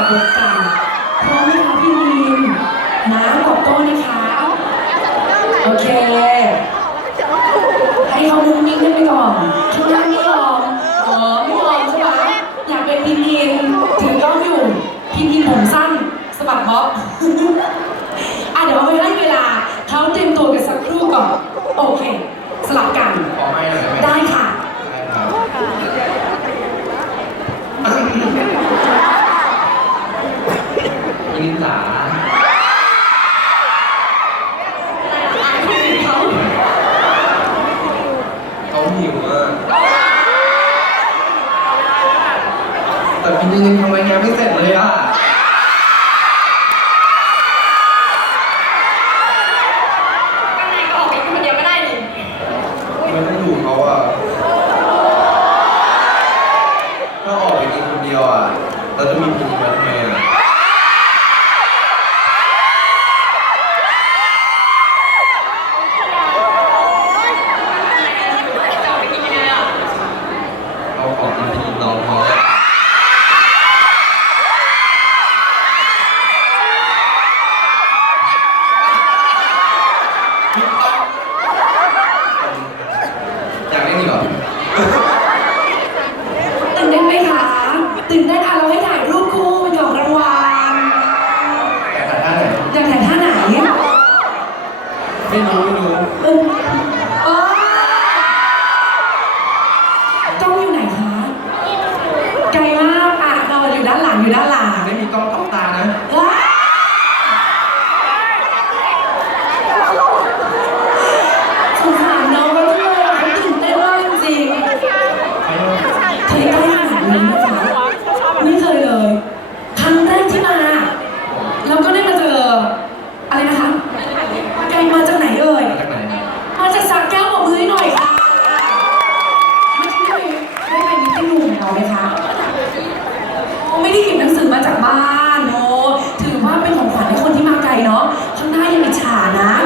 มาพบกันพร้อมไหมคะพี่มินน้ากับโก้นะคะโอเค ให้เขามุ้งมิ้งกันไปก่อนช่วงนี้หยอมอ๋อไม่ยอมใช่ไหมอยากเป็นพี่พินถือก้องอยู่พี่พินผมสั้นสะบัดบ๊อบ ยินจ๋าเขาเขาหิวอะแต่พี่นี่ยังทำรายงานไม่เสร็จเลยอะ อยู่ด้านหลัง anak-anak.